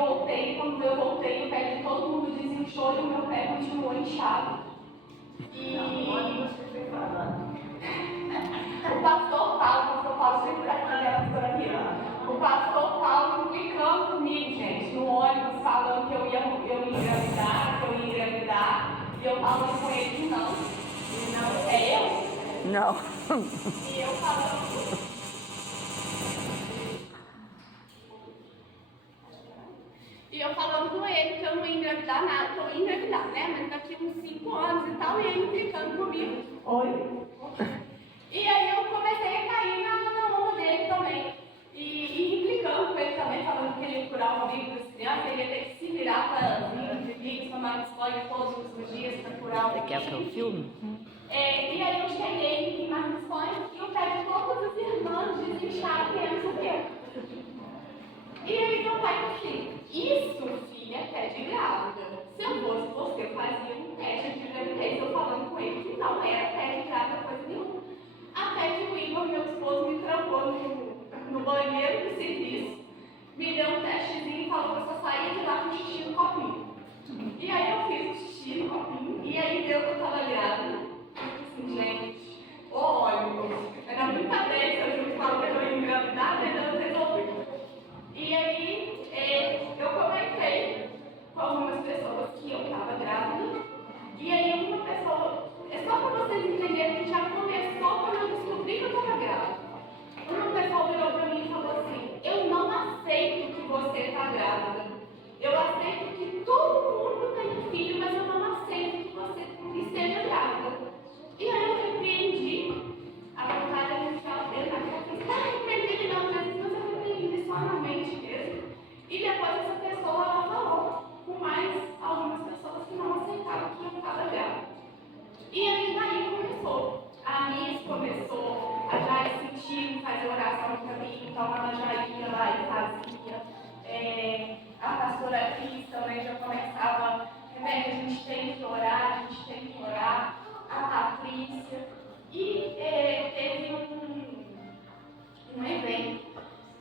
voltei, quando eu voltei, o pé de todo mundo desinchou e o meu pé continuou inchado. E o pastor Paulo sempre está aqui, a pastora aqui. O pastor Paulo implicando comigo, gente, no ônibus, falando que eu ia engravidar, e eu falando com ele que não. E não, é eu? Não. E eu falando. E eu falando com ele que eu não ia engravidar nada, que eu ia engravidar, né? Mas daqui uns 5 anos e tal, e ele implicando comigo. Oi? E aí eu comecei a cair na onda dele também. E implicando com ele também, falando que ele ia curar o umbigo das crianças, ele ia ter que se virar para vir tomar banho todos os dias para curar o umbigo. Você quer que eu filme? E aí eu cheguei em Marcos e o pé de todas as irmãs desincharam querendo saber. E aí meu pai falou assim, isso, filha, é pé de grávida. Se eu fosse você, eu fazia um teste de gravidez, eu falando com ele que não era pé de grávida, coisa nenhuma. Até que o Igor, meu esposo, me trancou no banheiro do serviço, me deu um testezinho e falou que eu só saía de lá com xixi no copinho. E aí eu fiz o xixi no copinho, e aí deu que eu tava grávida. Eu falei assim, gente, olha, era muita vez que eu falava que eu ia engravidar, mas eu resolvi. E aí eu comentei com algumas pessoas que eu estava grávida. E aí uma pessoa, é só para vocês entenderem que já começou quando eu descobri que eu estava grávida. Uma pessoa virou para mim e falou assim, eu não aceito que você está grávida. Eu aceito que todo mundo tenha filho, mas eu não aceito que você esteja grávida. E aí eu repreendi a vontade inicial dele, naquela coisa, não repreendi não, mas eu repreendi só na mente mesmo. E depois essa pessoa, ela falou com mais algumas pessoas que não aceitavam que eu estava grávida. E aí daí começou. A Miss começou a já sentir, fazer oração para mim, então ela já ia lá e fazia. A pastora Cris também já começava, Rebeca, a gente tem que orar, a Patrícia. E teve um evento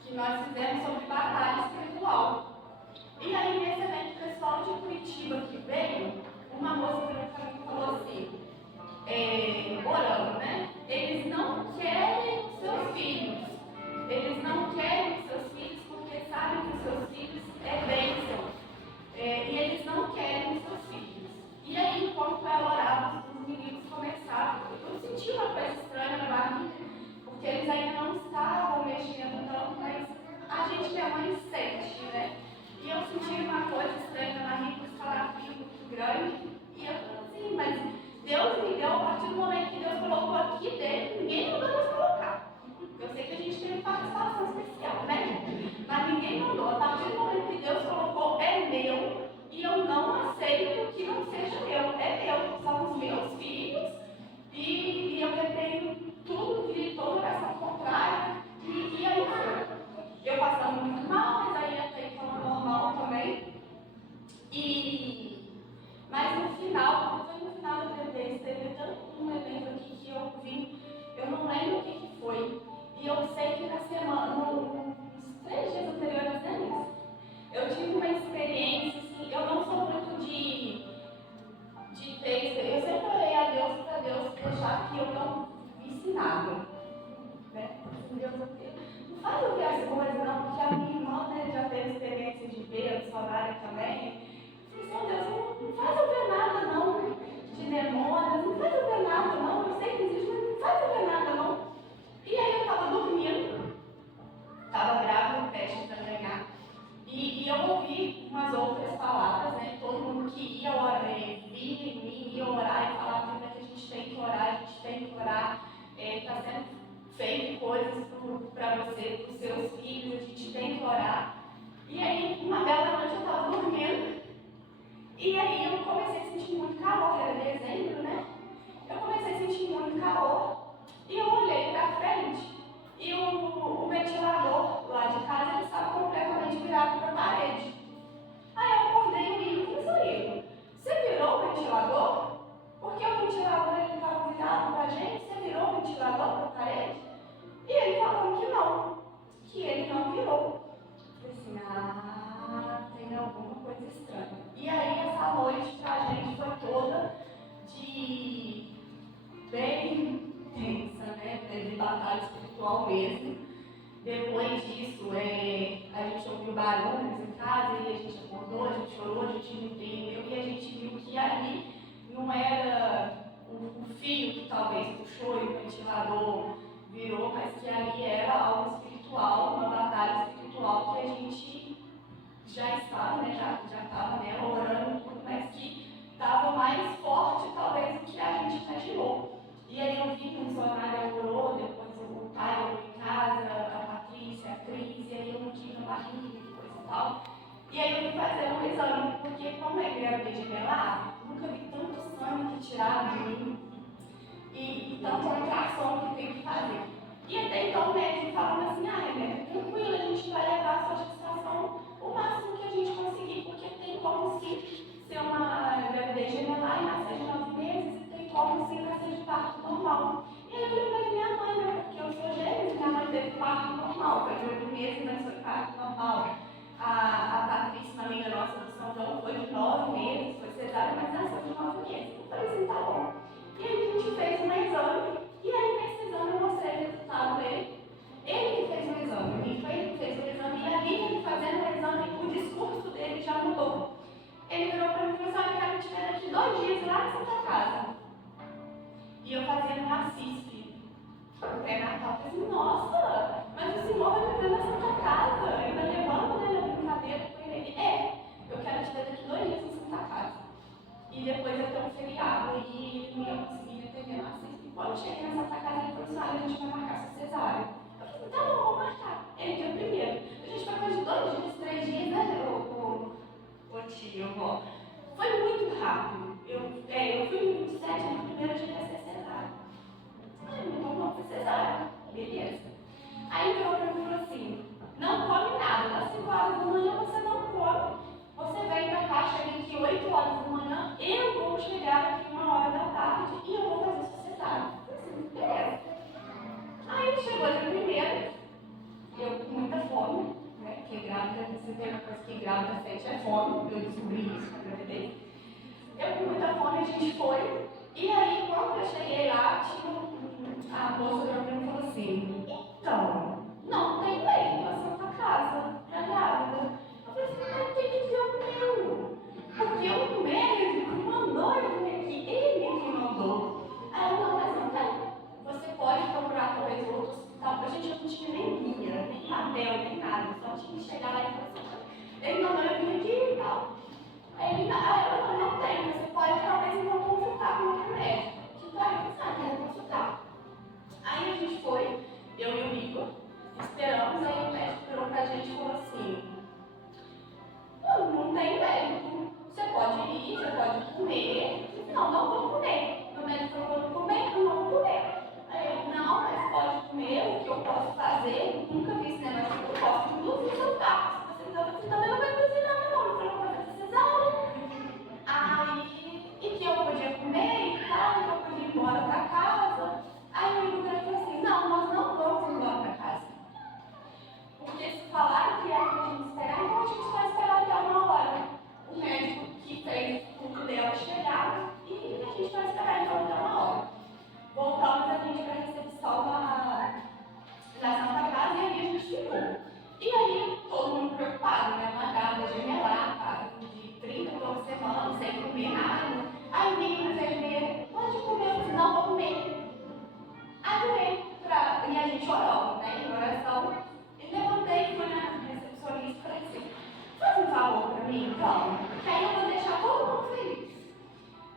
que nós fizemos sobre batalha espiritual. E aí nesse evento, o pessoal de Curitiba que veio, uma moça virou para mim e falou assim, orando, né? Eles não querem os seus filhos. Eles não querem os seus filhos porque sabem que os seus filhos é bênção. E eles não querem os seus filhos. E aí, enquanto ela orava, os meninos começaram. Eu senti uma coisa estranha na barriga, porque eles ainda não estavam mexendo tanto, mas a gente que é mãe sente, né? E eu senti uma coisa estranha na barriga, um escalafrio muito grande. E eu falei assim, mas Deus me deu, a partir do momento que Deus colocou aqui dentro, ninguém mandou Deus colocar. Eu sei que a gente tem uma participação especial, né? Mas ninguém mandou. A partir do momento que Deus colocou, é meu. E eu não aceito que não seja meu. É meu. São os meus filhos. E eu retenho tudo de toda oração contrária. E aí foi. Eu passando muito mal, mas aí até então normal também. Mas no final do bebê, teve tanto um evento aqui que eu vi, eu não lembro o que foi. E eu sei que na semana, nos 3 dias anteriores a isso, eu tive uma experiência, assim, eu não sou muito de ter, eu sempre orei a Deus para Deus deixar que eu não visse nada. Né? Deus não faz eu ver as coisas, não, porque a minha irmã, né, já teve experiência de ver, a missionária também. Eu falei, Deus, não faz eu ver nada, não, de demônios, não faz eu ver nada, não, eu sei que existe, mas não faz eu ver nada, não. E aí eu estava dormindo, estava grávida, no teste para ganhar, e eu ouvi umas outras palavras, né? Todo mundo que ia orar, vinha em mim, ia orar e falava que a gente tem que orar, a gente tem que orar, está sendo feito coisas para você, para os seus filhos, a gente tem que orar. E aí, uma bela noite eu estava dormindo, e aí eu comecei a sentir muito calor, era dezembro, né? Eu comecei a sentir muito calor. E eu olhei para frente e o ventilador lá de casa ele estava completamente virado para a parede. Aí eu acordei e ouviu barulhos em casa e a gente acordou, a gente chorou, a gente entendeu e a gente viu que ali não era o fio que talvez puxou e o ventilador virou, mas que ali era algo espiritual, uma batalha espiritual que a gente já estava, né, já estava nela orando e tudo, mas que estava mais forte talvez do que a gente imaginou. E aí eu vi que o missionário orou, depois o pai orou em casa, a Patrícia, a Cris, e aí eu não tive na barriga e coisa e tal. E aí eu fui fazer um exame, porque como é gravidez gemelar, nunca vi tanto sangue que tiraram de mim e tanta ultrassom que tem que fazer. E até então o médico falando assim, Rebeca, tranquilo, a gente vai levar a sua gestação o máximo que a gente conseguir, porque tem como sim ser uma gravidez gemelar e nascer de 9 meses, e tem como sim nascer de parto normal. E aí eu lembrei da minha mãe, né, porque eu sou gêmeos, minha mãe teve parto normal, foi de 8 meses, mas foi parto normal. A Patrícia, uma amiga nossa do São João, foi de 9 meses, foi cesárea, mas nasceu de 9 meses. Eu falei assim, tá bom. E aí a gente fez um exame, e aí nesse exame eu mostrei o resultado dele. Ele que fez o exame, e foi ele que fez o exame, e ali ele fazendo o exame, o discurso dele já mudou. Ele virou para mim e falou assim, eu quero te ver daqui 2 dias lá na Santa Casa. E eu fazendo um assiste pré-natal, eu falei assim, nossa, mas o senhor vai me ver na Santa Casa, ainda levando né, na brincadeira com ele. Eu quero te ver daqui 2 dias na Santa Casa. E depois eu tenho um feriado e ele não ia conseguir atender no assiste. E quando eu cheguei na Santa Casa, ele falou assim, olha, a gente vai marcar sua cesárea. Eu falei assim, tá bom, vou marcar. Ele dia primeiro. A gente foi de 2 dias, 3 dias, né, o tio, vó. Foi muito rápido. Eu fui no 27, no primeiro dia ia ser cesárea. Aí me tomou pra cesárea. Beleza. Aí ele virou pra mim e falou assim, não come nada, das 5 horas da manhã você não come. Você vem pra cá, chega aqui 8 horas da manhã, eu vou chegar aqui 1 hora da tarde e eu vou fazer sua cesárea. Eu falei assim, beleza. Aí chegou dia primeiro, eu com muita fome, né? Porque grávida, você tem uma coisa que grávida sente é fome, eu descobri isso na gravidez. Eu com muita fome, a gente foi, e aí quando eu cheguei lá, a moça da minha falou assim, então, não tem leite na Santa Casa, pra grávida. Eu falei assim, mas tem que ver o meu, porque o médico mandou eu vir aqui, ele me mandou. Aí eu, não, mas não tem. Você pode procurar talvez outro hospital, a gente não tinha nem guia, nem papel, nem nada, só tinha que chegar lá e falar assim, ele mandou eu vir aqui e tal. Aí ela não tem, você pode talvez então consultar com outro médico. Tipo, aí eu falei, quero consultar. Aí a gente foi, eu e o Igor, esperamos, aí o médico virou pra gente e falou assim, não tem médico, você pode ir, você pode comer. Não, não vou comer. O médico falou, vou comer, eu não vou comer. Aí eu, não, mas pode comer, o que eu posso fazer, nunca vi esse negócio, eu posso induzir seu carro. Você também não vai induzir nada não, você não vai fazer cesárea. Aí, e que eu podia comer e tal, que eu podia ir embora pra casa. Aí o Igor falou assim, não, nós não vamos embora pra casa. Porque se falaram que era pra gente esperar, então a gente vai esperar até 1 hora. O médico que fez tudo dela chegar e a gente vai esperar então até 1 hora. Voltamos a gente para a recepção na Santa Casa e aí a gente ficou. E aí todo mundo preocupado, né? Uma grávida gemelar, cara, de 30 e poucas semanas, sem comer nada. Aí vem a enfermeira, pode comer, eu disse, não vou comer. Aí eu veio e a gente orou, né? Em oração. E levantei e fui na recepcionista e falei assim, faz um favor para mim, então, que aí eu vou deixar todo mundo feliz.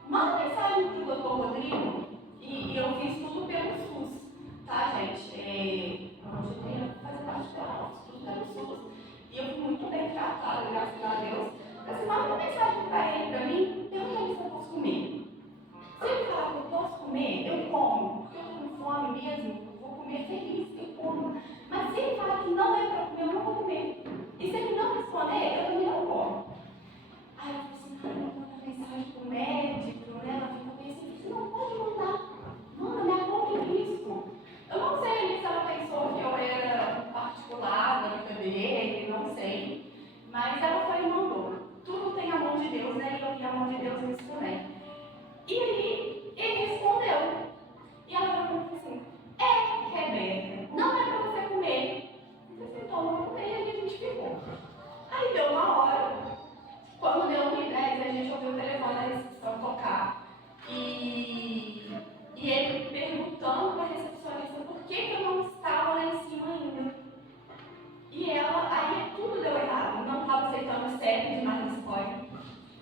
Manda mensagem pro doutor Rodrigo, e eu fiz tudo pelo SUS, tá, gente? Onde eu ia fazer particular, tudo pelo SUS. E eu fui muito bem tratada, graças a Deus. Mas assim, manda uma mensagem para ele, para mim, pergunta se eu posso comer. Se ele falar que eu posso comer, eu como, porque eu estou com fome mesmo, eu vou comer feliz, eu como. Mas se ele falar que não é para comer, eu não vou comer. E se ele não responder, eu também não como. Aí eu falei assim, eu vou mandar mensagem pro médico, né? Ela fica pensando, você não pode mandar. Manda, me aponta o risco. Eu não sei se ela pensou que eu era particular da vida dele, não sei. Mas ela foi e mandou. Tudo tem a mão de Deus, né? E eu vi a mão de Deus nisso também. E aí, ele respondeu. E ela falou assim, Rebeca, não é para você comer. Eu falei assim, então eu vou comer, e a gente ficou. Quando deu 1h10, a gente ouviu o telefone da recepção tocar. E ele perguntando para a recepcionista por que eu não estava lá em cima ainda. E ela, aí tudo deu errado, não estava aceitando o CEP de Marlon Spoy.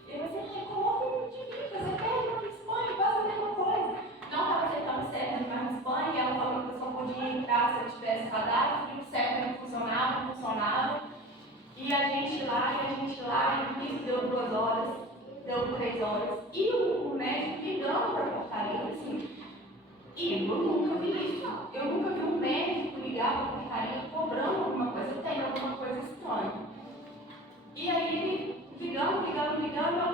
Eu falei, coloca um de mim, você pede Marlon Spoy, faz a mesma coisa. Não estava aceitando o CEP de Marlon Spoy, ela falou que eu só podia entrar se eu tivesse cadastro, e o CEP não funcionava. E a gente lá, e isso deu 2 horas, deu 3 horas. E o médico ligando para a portaria, assim, e eu nunca vi isso. Eu nunca vi um médico ligar para a portaria cobrando alguma coisa, tem alguma coisa estranha. E aí ele ligando, eu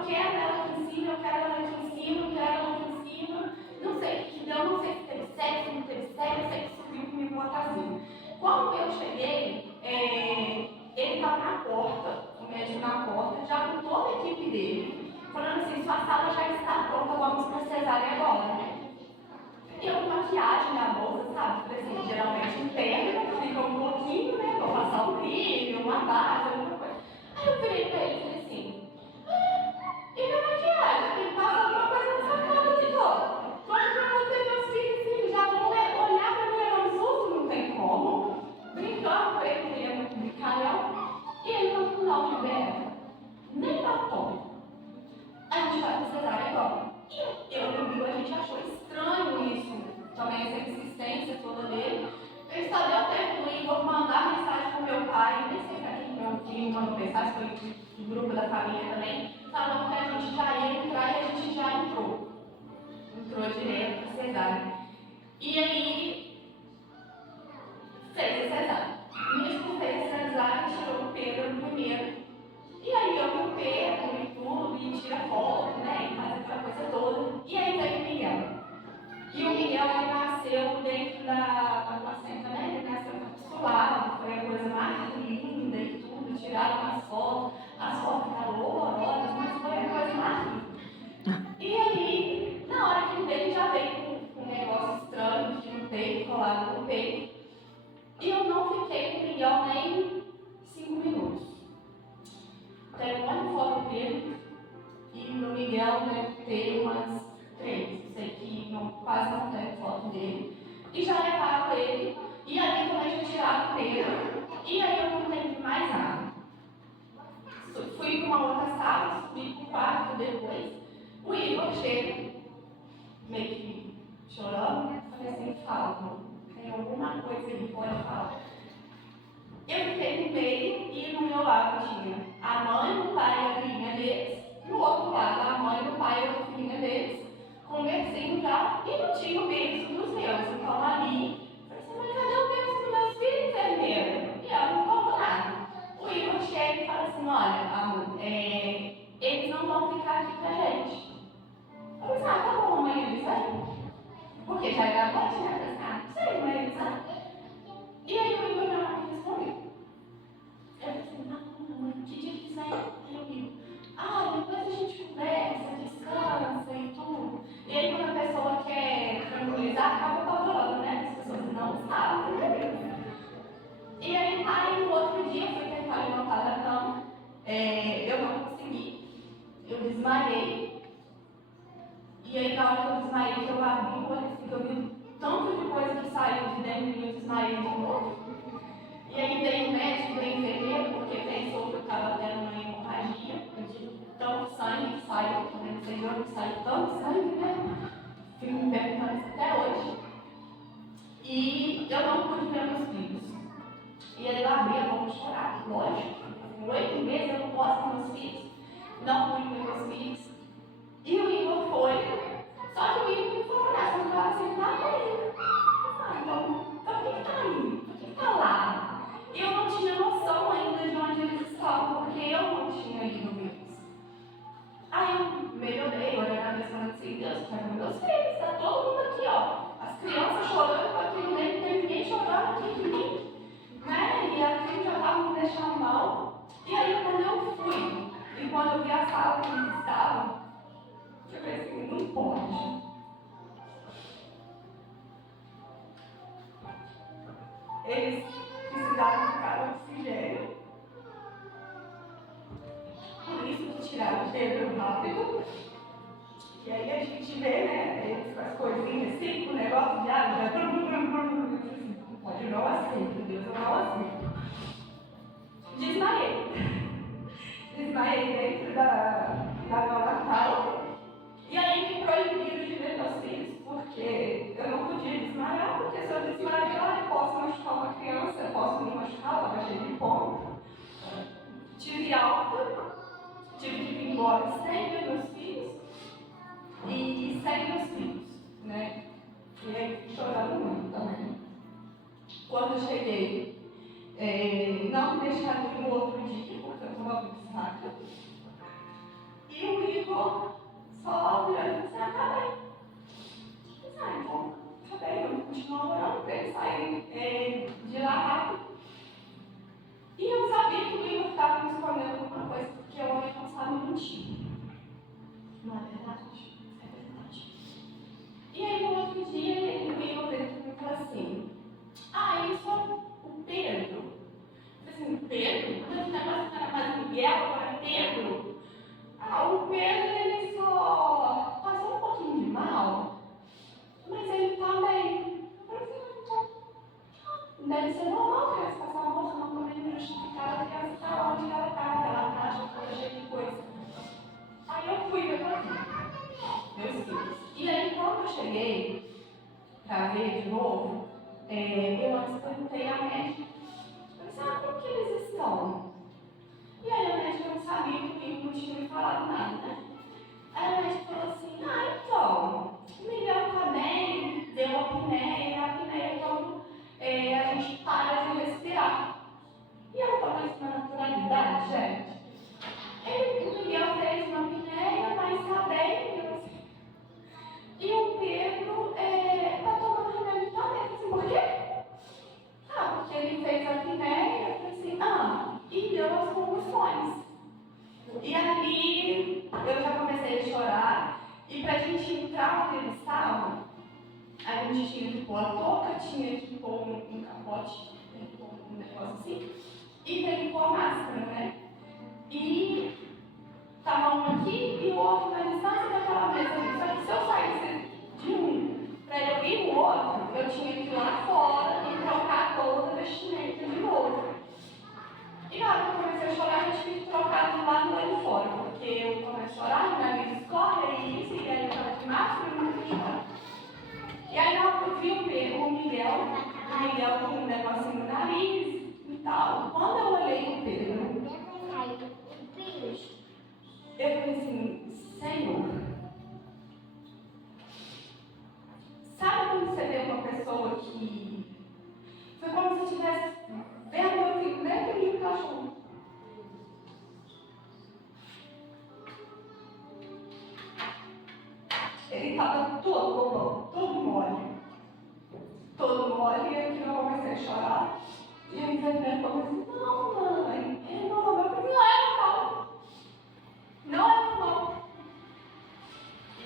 quero ela aqui em cima, eu quero ela aqui em cima. Não sei o que deu, não sei se teve sexo, não teve sexo, eu sei que subiu comigo uma casinha. Quando eu cheguei, ele estava na porta, o médico na porta, já com toda a equipe dele, falando assim, sua sala já está pronta, vamos para cesárea agora. Eu com maquiagem na bolsa, sabe? Porque assim, geralmente interno, fica um pouquinho, né? Vou passar um creme, uma base, alguma coisa. Aí eu virei pra ele e falei assim, e minha maquiagem? Tem que passar alguma coisa nessa cara de dó. Pode pra você, meus filhos, já vão olhar pra mim e levar um susto, não tem como. Brincando com ele, que ele é muito brincalhão. E ele falou, não, Roberta, nem batom. A gente vai pra cesárea agora. E eu e o Bill, a gente achou estranho isso, também essa insistência toda dele. Ele só deu tempo do Igor mandar mensagem pro meu pai, nem sei pra quem mandou mensagem, foi do grupo da família também, falando que a gente já ia entrar e a gente já entrou. Entrou direto pra cesárea. E aí, fez a cesárea. Nisso fez a cesárea, tirou o Pedro primeiro. E aí eu com o Pedro e tudo, e tira foto, né, e faz aquela coisa toda. E aí veio o Miguel. E o Miguel, ele nasceu dentro da placenta, né, ele nasceu capsulado, foi a coisa mais linda e tudo, tiraram as fotos ficaram horrorosas, mas foi a coisa mais linda. E aí, na hora que ele já veio com um negócio estranho, de um peito, colado no peito. E eu não fiquei com o Miguel nem 5 minutos. Tem um ano fora dele e no Miguel deve ter umas 3. Sei que quase não tem foto dele. E já levaram ele, e ali também já tiraram o Pedro. E aí eu não tenho mais nada. Fui para uma outra sala, subi para o quarto depois. O Igor chega, meio que chorando, falei assim, fala, tem alguma coisa aí, pode falar. Eu fiquei no meio e no meu lado tinha a mãe, o pai e a filhinha deles. No outro lado, a mãe, o pai e a filhinha deles, conversando já, e não tinha o berço dos meus. Então ali, eu falei assim, mas cadê o berço dos meus filhos, enfermeira? E ela não falou nada. O Igor chega e fala assim, olha, amor, eles não vão ficar aqui com a gente. Eu falei assim, tá bom, mãe, eles aí. Porque já era noite, né? Eu falei assim, sei, mãe, eles aí. E aí o Igor já me respondeu. Eu falei assim, não, que dia que sai? Aí eu digo, depois a gente conversa, descansa e tudo. E aí quando a pessoa quer tranquilizar, acaba apavorando, né? As pessoas não sabem. E aí no outro dia, eu fui tentar levantar da cama, eu não consegui, eu desmaiei. E aí na hora que eu desmaiei, que eu abri o olho, assim, que eu vi tanto de coisa que saiu de dentro e eu desmaiei de novo. E aí veio o médico, veio o enfermeiro, porque pensou que eu estava tendo uma hemorragia, de tanto sangue que saiu, não sei de onde saiu tanto sangue, né? Fico me perguntando isso até hoje. E eu não pude ver meus filhos. E ele abria a boca e chorar, lógico. Com 8 meses eu não posso ver meus filhos. Não pude ver meus filhos. E o Igor foi, só que o Igor me falou, você não estava sentado aí. Então por que está aí? Por que está lá? Eu não tinha noção ainda de onde eles estavam, porque eu não tinha ido vê-los. Aí eu melhorei, olhei na cabeça e falei assim, Deus, está com meus filhos, está todo mundo aqui, ó. As crianças chorando aqui no meio, não tem ninguém chorando aqui de mim. Né? E aquilo já estava me deixando mal. E aí quando eu fui, e quando eu vi a sala que eles estavam, eu falei assim, não pode. Eles precisavam ficar no oxigênio. Por isso que tirar o Pedro rápido. E aí a gente vê, né, as coisinhas assim, o negócio de água, né? Pode não assim, Deus não assim. Desmaiei. Desmaiei dentro da neonatal. E aí me proibiram de ver meus filhos, porque eu não podia desmaiar, porque se eu desmaiar, eu posso machucar uma criança, eu posso me machucar, eu estava cheio de ponto. Tive alta, tive que ir embora sem ver meus filhos e sem meus filhos, né? E aí chorando muito também. Quando eu cheguei, não me deixaram ir no outro dia, porque eu estava muito fraca. E o Igor só olhando e disse, acabei. Eu disse, então, acabei, eu continuo orando para ele sair de lá rápido. E eu sabia que o Igor estava me escondendo alguma coisa, porque o homem não sabe mentir. Não é verdade? É verdade. E aí, no outro dia, o Igor veio para mim e falou assim, isso é o Pedro. Eu falei assim, Pedro? Mas o negócio não era mais Miguel, agora é Pedro? O Pedro, ele só passou um pouquinho de mal, mas ele está bem. Eu falei assim, então, deve ser normal a criança passar mal, não também justificada, a criança está onde ela está, naquela caixa toda cheia de coisa. Aí eu fui ver meus filhos. E aí, quando eu cheguei para ver de novo, eu antes perguntei à médica, eu disse, como que eles estão? E aí a médica não sabia que o Miguel não tinha me falado nada, né? Aí a médica falou assim, então, o Miguel está bem, deu apneia é quando a gente para de respirar. E eu estou mais na naturalidade, gente. O Miguel fez uma apneia, mas está bem. E o Pedro está tomando remédio também. Eu disse, por quê? Porque ele fez a apneia. Eu falei assim, e deu as convulsões. E ali eu já comecei a chorar. E para a gente entrar onde eles estavam, a gente tinha que pôr a touca, tinha que pôr um capote, um negócio assim, e tem que pôr a máscara, né? E estava um aqui e o outro na distância daquela mesa ali. Só que se eu saísse de um para eu ir no outro, eu tinha que ir lá fora e trocar toda a vestimenta de novo. E na hora que eu comecei a chorar, eu tive que trocar de um lado lá de fora, porque eu comecei a chorar, meu nariz escorre, e isso, e aí eu estava de máscara e não podia chorar. E aí na hora que eu vi o Miguel com um negocinho no nariz e tal, quando eu olhei o Pedro, eu falei assim, Senhor, sabe quando você vê uma pessoa que foi como se estivesse vendo meu filho dentro de um cachorro? Ele estava todo mole. Todo mole, e aqui eu comecei a chorar. E a enfermeira falou assim, não, mãe, ele não é normal. Não é normal. Não é normal.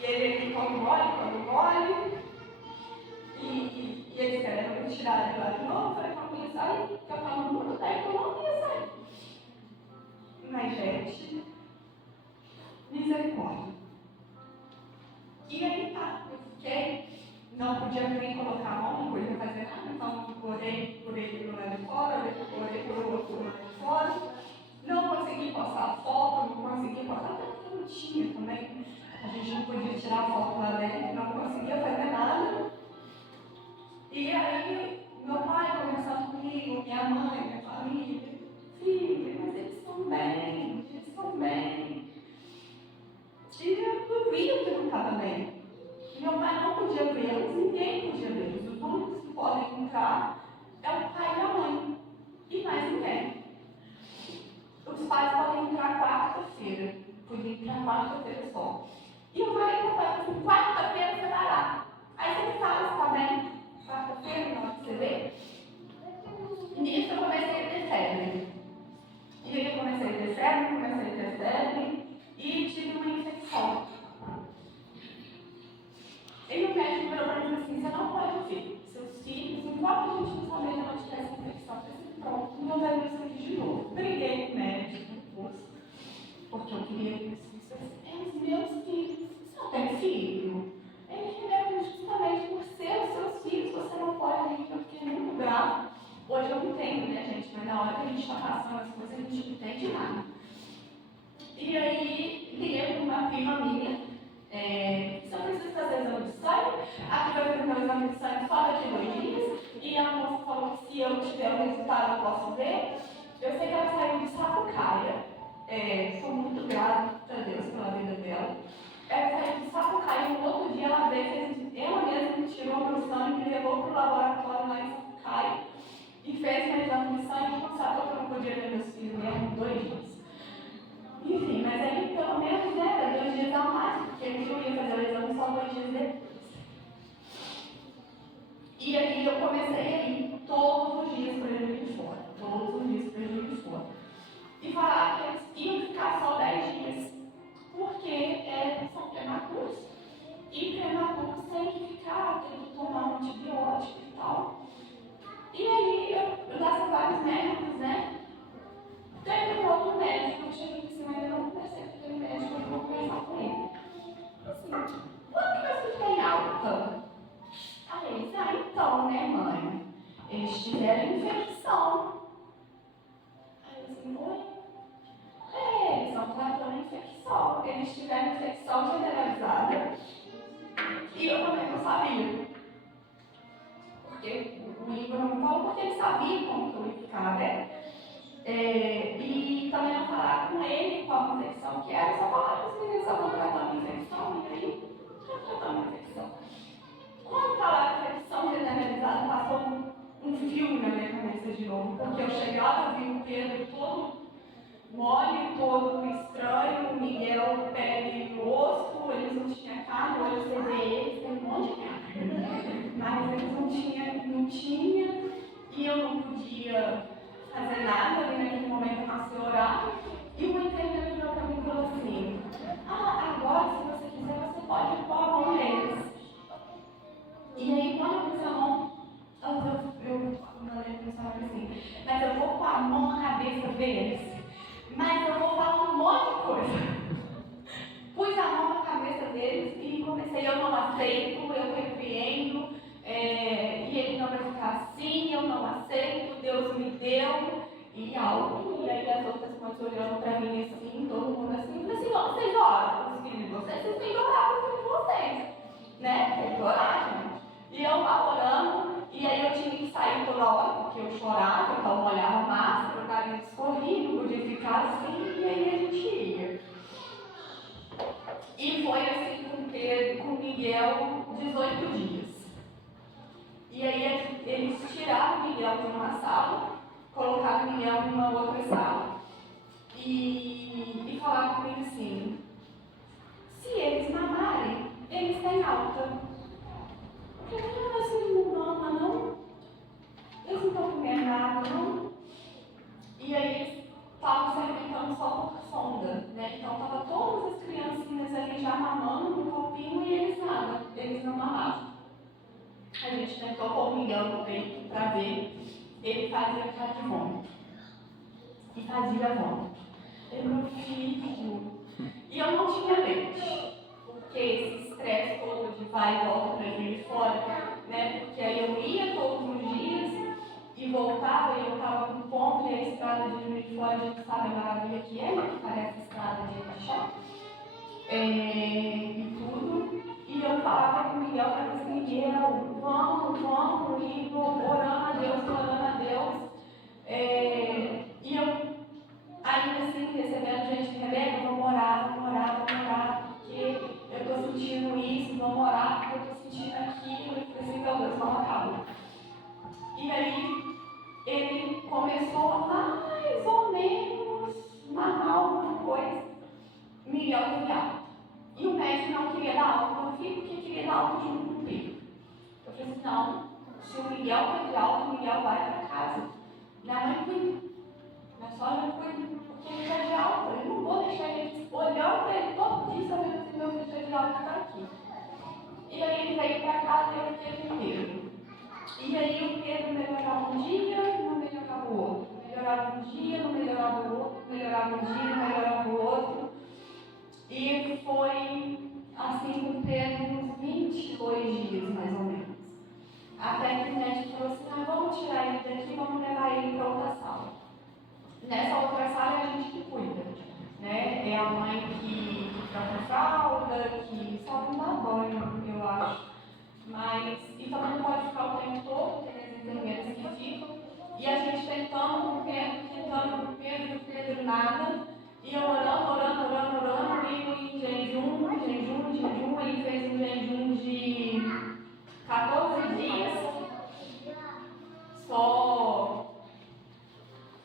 E ele ficou mole. E eles querendo me tirar de lá de novo. Eu falei, não ia sair, porque eu estava muito tempo, eu não ia sair. Mas, gente, misericórdia. E aí tá, eu fiquei, não podia nem colocar a mão, não podia fazer nada, então orei por ele do lado de fora, orei por o outro do lado de fora. Não consegui passar foto, não consegui passar, até porque não tinha também. A gente não podia tirar foto lá dentro, não conseguia fazer nada. E aí, meu pai conversando comigo, minha mãe, minha família, filha, mas eles estão bem, eles estão bem. E eu via que não estava bem. Meu pai não podia vê-los, ninguém podia vê-los. Os únicos que podem entrar é o pai e a mãe. E mais ninguém. Os pais podem entrar quarta-feira. Podia entrar quarta-feira só. E eu falei para o pai assim, quarta-feira você vai lá. Aí você me fala se está bem. Quarta-feira, na hora que você vê. E nisso eu comecei a ter febre. E aí eu comecei a ter febre, e tive uma infecção. E o médico virou para mim assim, você não pode ver seus filhos, enquanto a gente não saber de onde tem essa infecção. Eu falei assim, pronto, não vai ver sangue de novo. Briguei com o médico, porque eu queria que a gente está passando as coisas, a gente não entende nada. E aí, liguei para uma prima minha, só preciso fazer exame de sangue, aqui vai fazer meu exame de sangue só daqui a 2 dias, e a moça falou que se eu tiver o resultado eu posso ver. Eu sei que ela saiu de Sapucaia, sou muito grata a Deus pela vida dela. Ela saiu de Sapucaia e no outro dia ela veio, ela mesma tirou meu sangue e levou para o laboratório lá em Sapucaia e fez meu exame de sangue e constatou que eu não podia ver meus filhos mesmo 2 dias. Enfim, mas aí pelo menos era 2 dias a mais, porque eu ia fazer o exame só 2 dias depois. E aí eu comecei a ir todos os dias para Juiz de Fora, todos os dias para Juiz de Fora. E falar que eles iam ficar só 10 dias, porque são prematuros, e prematuros têm que ficar, tem que tomar um antibiótico e tal. E aí eu lá são vários médicos, né? Teve um outro médico, eu cheguei em cima, ainda não conversei com aquele médico, eu vou conversar com ele. Assim, quanto que você tem alta? Aí eles, então, né, mãe? Eles tiveram infecção. Aí eu assim, oi? Eles estão tratando infecção. Eles tiveram infecção generalizada. E eu também não sabia. Porque o Igor não me falou, porque ele sabia como que eu ia ficar, né? E também não falar com ele qual infecção que era, só falar que os meninos estavam tratando infecção, e aí, estão tratando infecção. Quando falaram infecção generalizada, passou um filme na minha cabeça de novo, porque eu chegava, vi o Pedro todo mole, todo estranho, o Miguel pele e osso, eles não tinham carne, eu recebi eles, tem um monte de carne, mas eles não tinham, e eu não podia fazer nada, ali naquele momento eu comecei a orar, e o enfermeiro virou para mim e falou assim, agora se você quiser você pode pôr a mão neles. E aí quando eu pus a mão, eu falei assim, mas eu vou pôr a mão na cabeça deles, mas eu vou falar um monte de coisa. Pus a mão na cabeça deles e comecei, eu não aceito, eu repreendo, e ele não vai ficar assim, eu não aceito, Deus me deu, e algo. E aí as outras mães olhando para mim assim, todo mundo assim, eu falei assim, vocês oram para os filhos de vocês, vocês têm que orar para os filhos de vocês, né? Tem que orar, gente. E eu estava orando, e aí eu tinha que sair toda hora, porque eu chorava, então eu olhava a máscara, o cabelo escorria, não podia ficar assim, e aí a gente ia. E foi assim com Pedro, com Miguel, 18 dias. E aí eles tiraram o Miguel de uma sala, colocaram o Miguel em uma outra sala e falaram comigo assim, se eles mamarem, eles têm alta. Eu falei, mas eles não mamam, não? Eles não estão comendo nada, não? E aí eles estavam se alimentando só por sonda, né? Então estavam todas as criancinhas ali já mamando no copinho e eles nada, eles não mamavam. A gente tentou pôr o Miguel no peito para ver, ele fazia cara de vômito. E fazia vômito. Meu filho. E eu não tinha leite, porque esse estresse todo de vai e volta para Juiz de Fora, né? Porque aí eu ia todos os dias e voltava e eu estava com fome, e a estrada de Juiz de Fora, a gente sabe a maravilha que é, que parece estrada de chão. E tudo. E eu falava com o Miguel, falava assim, Miguel, vamos, e orando a Deus. E eu ainda assim, recebendo gente, Rebeca, vamos orar, porque eu estou sentindo isso, vamos orar, porque eu estou sentindo aquilo, e falei assim, meu Deus, não acaba. E aí, ele começou a mais ou menos mamar alguma coisa, Miguel teve alta. E o médico não queria dar alta para o filho, porque queria dar alta junto com o filho. Eu falei assim, não, se o Miguel teve alta, o Miguel vai para casa. Minha mãe cuida, minha sogra cuida, porque ele está de alta. Eu não vou deixar ele olhando para ele todo dia, sabendo se meu filho está de alta está aqui. E aí ele veio para casa e eu fiquei com medo. E aí o Pedro melhorava um dia, não melhorava o outro. Melhorava um dia, não melhorava o outro. Melhorava um dia, não melhorava o outro. E foi assim com Pedro uns 22 dias, mais ou menos. Até que o médico falou assim, vamos tirar ele daqui, vamos levar ele para outra sala. Nessa outra sala é a gente que cuida, né? É a mãe que troca fralda, que só não dá banho, eu acho. Mas, e também não pode ficar o tempo todo, tem as enfermeiras que ficam. E a gente tentando, Pedro, nada. E eu orando, e em jejum, ele fez um jejum de 14 dias, só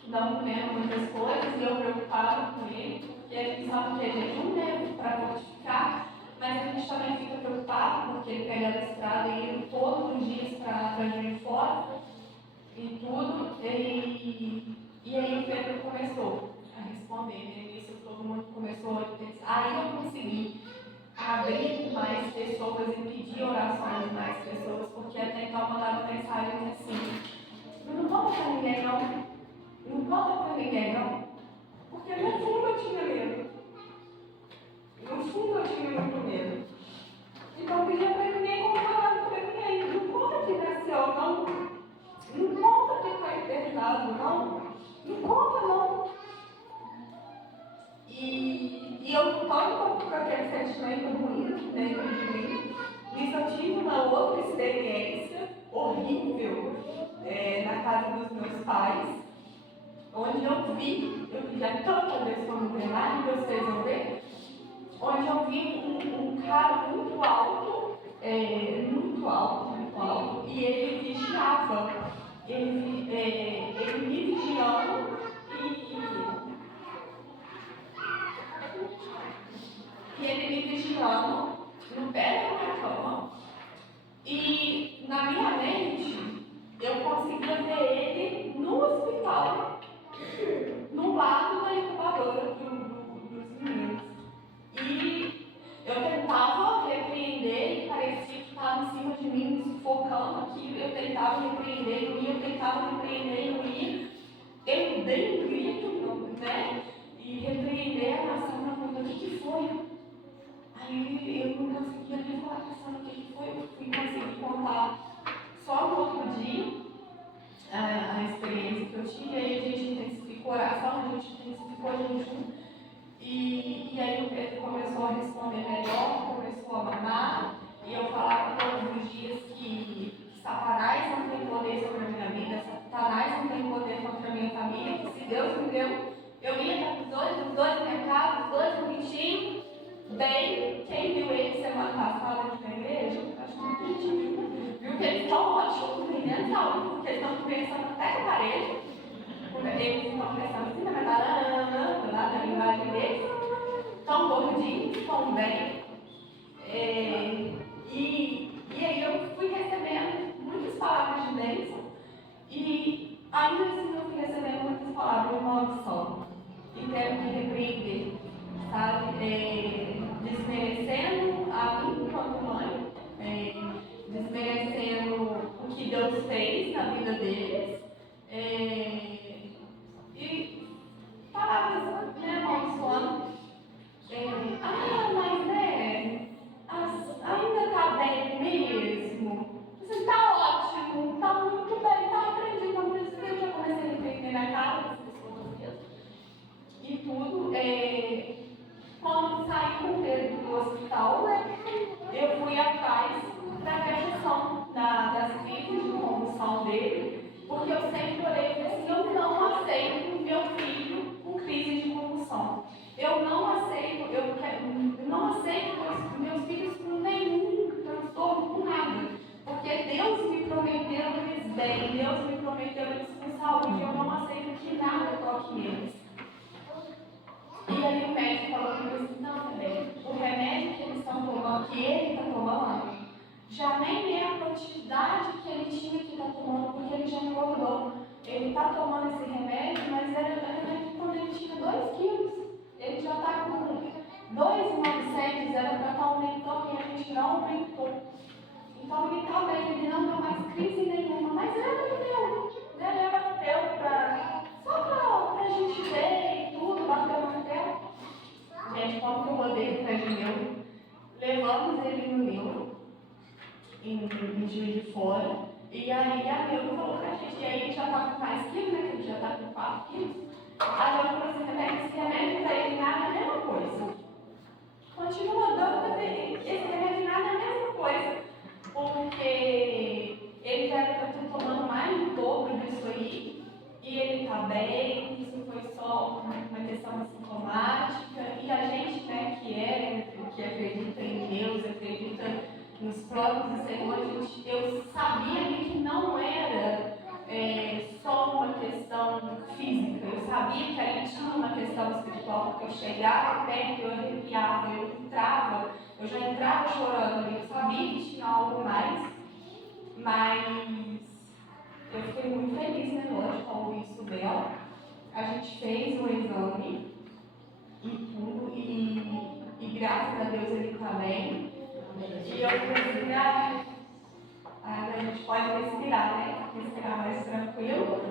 não comendo muitas coisas, e eu preocupada com ele, porque a gente sabe que é jejum, né, para fortificar, mas a gente também fica preocupado, porque ele pega a estrada e ele todos os dias para Juiz de Fora, e tudo, e aí o Pedro começou a responder, né, isso todo mundo começou a pensar, aí eu consegui abrir mais pessoas e pedir orações de mais pessoas, porque até então eu mandava mensagem assim, não conta pra ninguém não, porque no fundo eu tinha medo, muito medo. Então eu pedia pra ninguém contar pra ninguém, não conta que nasceu não conta que foi internado não conta não. E eu lutando com aquele sentimento ruim dentro de mim, isso eu tive uma outra experiência horrível na casa dos meus pais, onde eu vi a tanta vez como treinar, e vocês vão ver, onde eu vi um cara muito alto, e ele vigiava, ele me vigiando e ele me vigiando no pé da minha cama, e na minha mente eu conseguia ver ele no hospital, no lado da incubadora dos meninos. E eu tentava repreender, e parecia que estava em cima de mim, me sufocando aquilo. Eu tentava repreender, não ia, eu tentava repreender, não ia. Eu dei um grito, né? E repreender a nação na conta, o que foi? Aí eu não conseguia nem falar pensando o que foi, eu fui conseguir contar só no outro dia a experiência que eu tive, aí a gente intensificou a oração, a gente intensificou a jejum, e aí o Pedro começou a responder melhor, começou a mamar, e eu falava todos os dias que Satanás não tem poder sobre a minha vida, Satanás não tem poder contra a minha família, que se Deus me deu, eu ia estar os dois na minha casa, os dois bonitinhos, bem, quem viu ele semana passada aqui na igreja, acho muito bonitinho, viu que eles estão ótimos, meninos saúde, porque eles estão conversando até com a parede, eles estão conversando assim, lá da linguagem deles, estão gordinhos, estão bem, e aí eu fui recebendo muitas palavras de bênção, e ainda assim eu fui recebendo muitas palavras de maldição, e quero me repreender, sabe? Desmerecendo a mim enquanto mãe, desmerecendo o que Deus fez na vida deles, e palavras, né, amaldiçoando. Mas né, ainda tá bem mesmo. Você tá ótimo, tá muito bem, tá aprendendo, não precisa, eu já comecei a entender na cara das pessoas mesmo. E tudo, quando saí com o Pedro do hospital, eu fui atrás da questão das crises de convulsão dele, porque eu sempre orei e assim, eu não aceito meu filho com crise de convulsão. Eu não aceito meus filhos com nenhum transtorno, com nada. Porque Deus me prometeu eles bem, Deus me prometeu eles com saúde, eu não aceito que nada toque neles. E aí o médico falou para mim assim, não, o remédio que eles estão tomando, que ele está tomando, já nem é a quantidade que ele tinha que estar tomando, porque ele já engordou. Ele está tomando esse remédio, mas era remédio quando ele tinha 2 quilos. Ele já está com 2,900, era para estar aumentando e a gente não aumentou. Então ele está bem, ele não deu mais crise nenhuma, mas era deu, só para a gente ver e tudo, bater o martelo. Gente, quando que eu rodei atrás de neuro, levamos ele no neuro, em Juiz de Fora, e aí a neuro falou pra gente, e aí ele já está com mais quilos, né, que ele já está com 4 quilos. sabia que ali tinha uma questão espiritual, porque eu chegava perto, eu arrepiava, eu já entrava chorando, eu sabia que tinha algo mais, mas eu fiquei muito feliz, né, lógico, ao ouvir isso dela. A gente fez o exame e tudo, e graças a Deus ele está bem. E eu pensei, a gente pode respirar, né? Respirar mais tranquilo.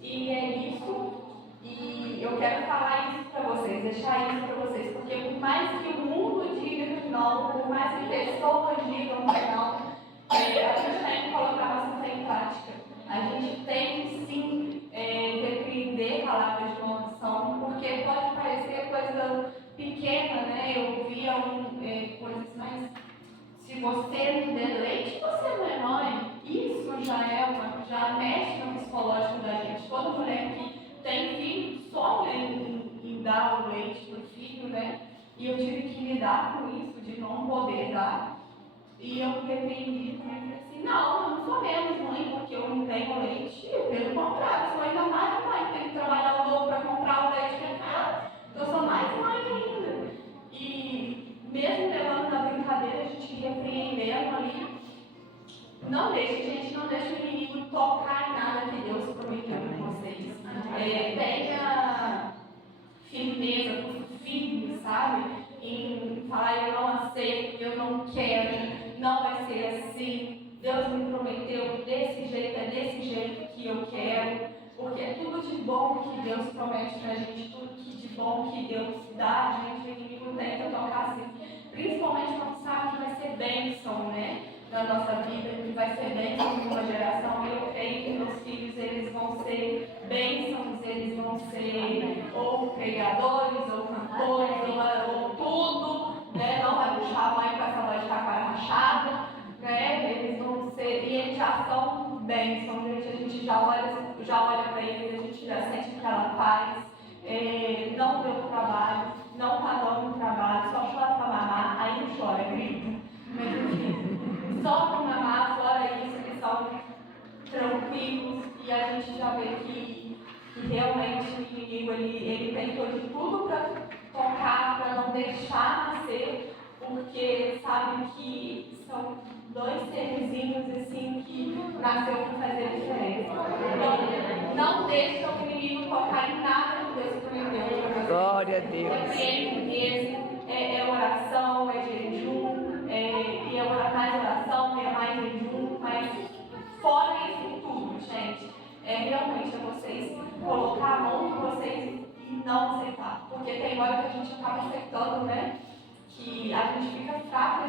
E é isso. E eu quero falar isso para vocês, deixar isso para vocês, porque por mais que o mundo diga que não, por mais que pessoas digam que não, a gente tem que colocar nossa fé em prática. A gente tem que sim repreender palavras de maldição, porque pode parecer coisa pequena, né? Eu via coisas mais. Se você não der leite, você não é mãe. Isso já mexe no psicológico da gente. Toda mulher que tem filho sonha em dar o leite para o filho, né? E eu tive que lidar com isso, de não poder dar. E eu me repreendi também, falei assim, não, eu não sou menos mãe porque eu não tenho leite. Pelo contrário, sou ainda mais mãe, tenho que trabalhar o dobro para comprar o leite para casa. Então eu sou mais mãe ainda. E mesmo levando na brincadeira, a gente repreendendo ali, não deixe, gente, não deixe o inimigo tocar em nada que Deus prometeu para vocês. Tenha firmeza, firme, sabe? Em falar, eu não aceito, eu não quero, não vai ser assim. Deus me prometeu desse jeito, é desse jeito que eu quero. Porque tudo de bom que Deus promete pra gente, tudo de bom que Deus dá, a gente, o inimigo tenta tocar assim. Principalmente quando sabe que vai ser bênção, né? Na nossa vida, que vai ser bênção de uma geração. E eu creio que meus filhos, eles vão ser bênçãos, eles vão ser ou pregadores, ou cantores, ou tudo, né? Não vai puxar a mãe com essa voz de taquara rachada, né? Eles vão ser, e eles já são bênçãos, gente. A gente já olha para eles, a gente já sente aquela paz. Não deu trabalho, não está dando trabalho, só chora para mamar, aí não chora, grita. Mas enfim, só para mamar, fora isso, eles são tranquilos e a gente já vê que realmente o inimigo ele tentou de tudo para tocar, para não deixar nascer, porque sabe que são dois serzinhos assim que nasceu para fazer diferença. Então, não deixa o inimigo tocar em nada que Deus prometeu para você. Glória a Deus. É ele mesmo, é oração, é jejum, e é mais oração, é mais jejum, mas fora isso tudo, gente, realmente vocês colocar a mão de vocês e não aceitar. Porque tem hora que a gente acaba aceitando, né? Que a gente fica fraco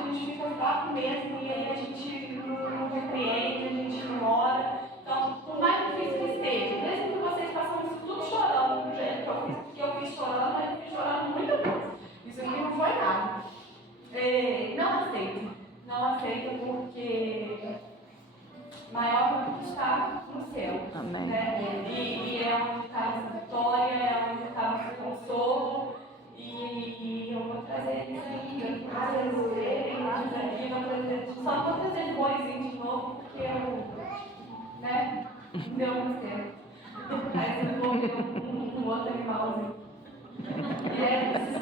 mesmo, e aí a gente não repreende, a gente não ora. Então, por mais difícil que esteja, mesmo que vocês façam isso tudo chorando, do jeito que eu fiz chorando, mas eu fiz chorando muita coisa. Isso aqui não foi nada. Não aceito porque maior do que está no céu. Amém. Né? E é onde está essa vitória, é onde está nosso consolo. E eu vou trazer isso ainda. Só vou trazer boizinho de novo, porque eu, né, deu muito tempo. Aí eu vou ver um outro animalzinho. E é isso.